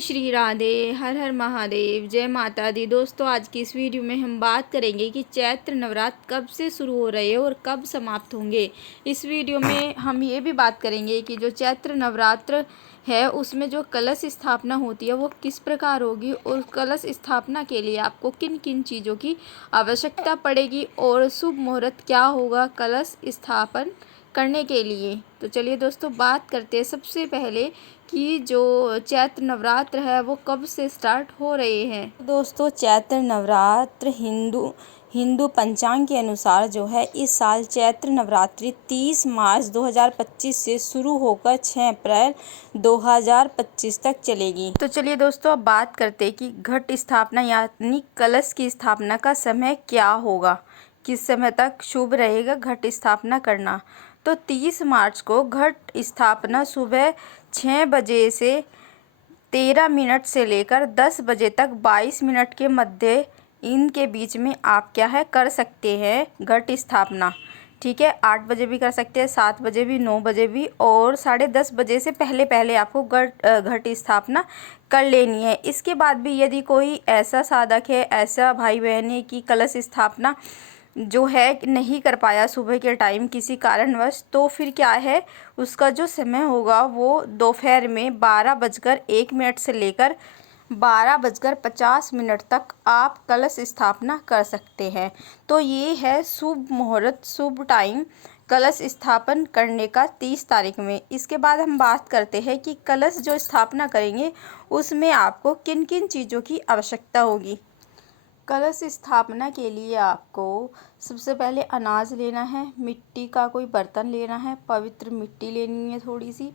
श्री राधे, हर हर महादेव, जय माता दी। दोस्तों, आज की इस वीडियो में हम बात करेंगे कि चैत्र नवरात्र कब से शुरू हो रहे हैं और कब समाप्त होंगे। इस वीडियो में हम ये भी बात करेंगे कि जो चैत्र नवरात्र है उसमें जो कलश स्थापना होती है वो किस प्रकार होगी और कलश स्थापना के लिए आपको किन किन चीज़ों की आवश्यकता पड़ेगी और शुभ मुहूर्त क्या होगा कलश स्थापन करने के लिए। तो चलिए दोस्तों, बात करते हैं सबसे पहले कि जो चैत्र नवरात्र है वो कब से स्टार्ट हो रहे हैं। दोस्तों, चैत्र नवरात्र हिंदू पंचांग के अनुसार जो है इस साल चैत्र नवरात्रि 30 मार्च 2025 से शुरू होकर 6 अप्रैल 2025 तक चलेगी। तो चलिए दोस्तों, अब बात करते हैं कि घट स्थापना यानी कलश की स्थापना का समय क्या होगा, किस समय तक शुभ रहेगा घट स्थापना करना। तो 30 मार्च को घट स्थापना सुबह 6 बजे से 13 मिनट से लेकर 10 बजे तक 22 मिनट के मध्य इनके बीच में आप क्या है कर सकते हैं घट स्थापना। ठीक है, 8 बजे भी कर सकते हैं, 7 बजे भी, 9 बजे भी और 10:30 बजे से पहले पहले आपको घट स्थापना कर लेनी है। इसके बाद भी यदि कोई ऐसा साधक है, ऐसा भाई बहन है कि कलश स्थापना जो है नहीं कर पाया सुबह के टाइम किसी कारणवश, तो फिर क्या है उसका जो समय होगा वो दोपहर में 12:01 से लेकर 12:50 तक आप कलश स्थापना कर सकते हैं। तो ये है शुभ मुहूर्त, शुभ टाइम कलश स्थापन करने का 30 तारीख में। इसके बाद हम बात करते हैं कि कलश जो स्थापना करेंगे उसमें आपको किन किन चीज़ों की आवश्यकता होगी। कलश स्थापना के लिए आपको सबसे पहले अनाज लेना है, मिट्टी का कोई बर्तन लेना है, पवित्र मिट्टी लेनी है थोड़ी सी,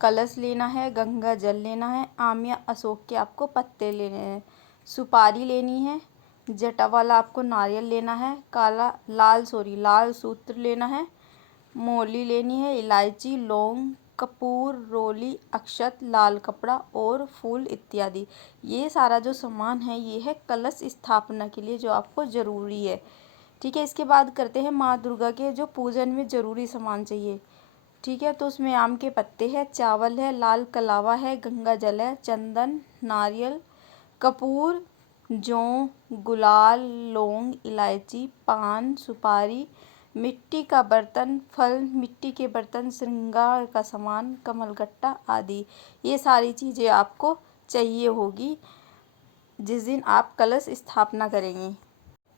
कलश लेना है, गंगा जल लेना है, आम या अशोक के आपको पत्ते लेने हैं, सुपारी लेनी है, जटा वाला आपको नारियल लेना है, लाल सूत्र लेना है, मोली लेनी है, इलायची, लौंग, कपूर, रोली, अक्षत, लाल कपड़ा और फूल इत्यादि। ये सारा जो सामान है ये है कलश स्थापना के लिए जो आपको ज़रूरी है। ठीक है, इसके बाद करते हैं माँ दुर्गा के जो पूजन में ज़रूरी सामान चाहिए। ठीक है, तो उसमें आम के पत्ते हैं, चावल है, लाल कलावा है, गंगा जल है, चंदन, नारियल, कपूर, जौ, गुलाल, लौंग, इलायची, पान, सुपारी, मिट्टी का बर्तन, फल, मिट्टी के बर्तन, श्रृंगार का सामान, कमलगट्टा आदि। ये सारी चीज़ें आपको चाहिए होगी जिस दिन आप कलश स्थापना करेंगे।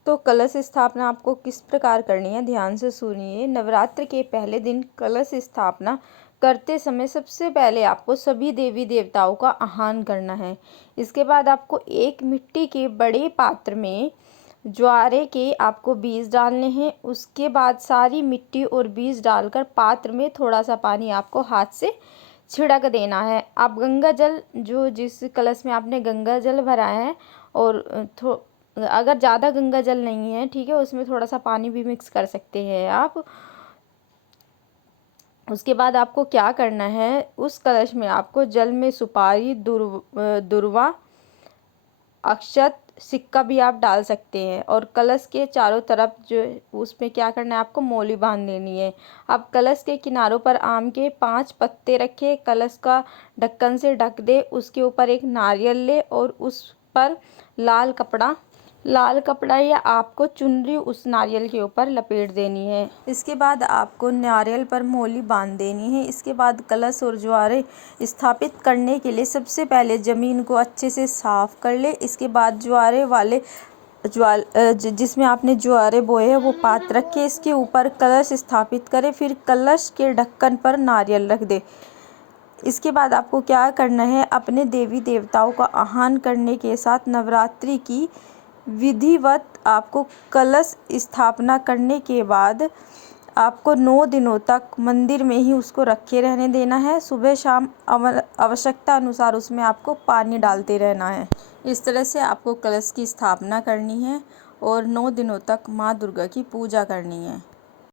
तो कलश स्थापना आपको किस प्रकार करनी है, ध्यान से सुनिए। नवरात्र के पहले दिन कलश स्थापना करते समय सबसे पहले आपको सभी देवी देवताओं का आह्वान करना है। इसके बाद आपको एक मिट्टी के बड़े पात्र में ज्वारे के आपको बीज डालने हैं। उसके बाद सारी मिट्टी और बीज डालकर पात्र में थोड़ा सा पानी आपको हाथ से छिड़क देना है। आप गंगा जल जो जिस कलश में आपने गंगा जल भरा है और अगर ज़्यादा गंगा जल नहीं है, ठीक है, उसमें थोड़ा सा पानी भी मिक्स कर सकते हैं आप। उसके बाद आपको क्या करना है, उस कलश में आपको जल में सुपारी, दुर्वा, अक्षत, सिक्का भी आप डाल सकते हैं और कलश के चारों तरफ जो उसमें क्या करना है आपको मोली बांध देनी है। अब कलश के किनारों पर आम के 5 पत्ते रखे, कलश का ढक्कन से ढक दे, उसके ऊपर एक नारियल ले और उस पर लाल कपड़ा या आपको चुनरी उस नारियल के ऊपर लपेट देनी है। इसके बाद आपको नारियल पर मोली बांध देनी है। इसके बाद कलश और ज्वारे स्थापित करने के लिए सबसे पहले ज़मीन को अच्छे से साफ कर ले। इसके बाद ज्वारे वाले जिसमें आपने ज्वारे बोए हैं वो पात्र रख के इसके ऊपर कलश स्थापित करें, फिर कलश के ढक्कन पर नारियल रख दे। इसके बाद आपको क्या करना है, अपने देवी देवताओं का आह्वान करने के साथ नवरात्रि की विधिवत आपको कलश स्थापना करने के बाद आपको 9 दिनों तक मंदिर में ही उसको रखे रहने देना है। सुबह शाम आवश्यकता अनुसार उसमें आपको पानी डालते रहना है। इस तरह से आपको कलश की स्थापना करनी है और 9 दिनों तक माँ दुर्गा की पूजा करनी है।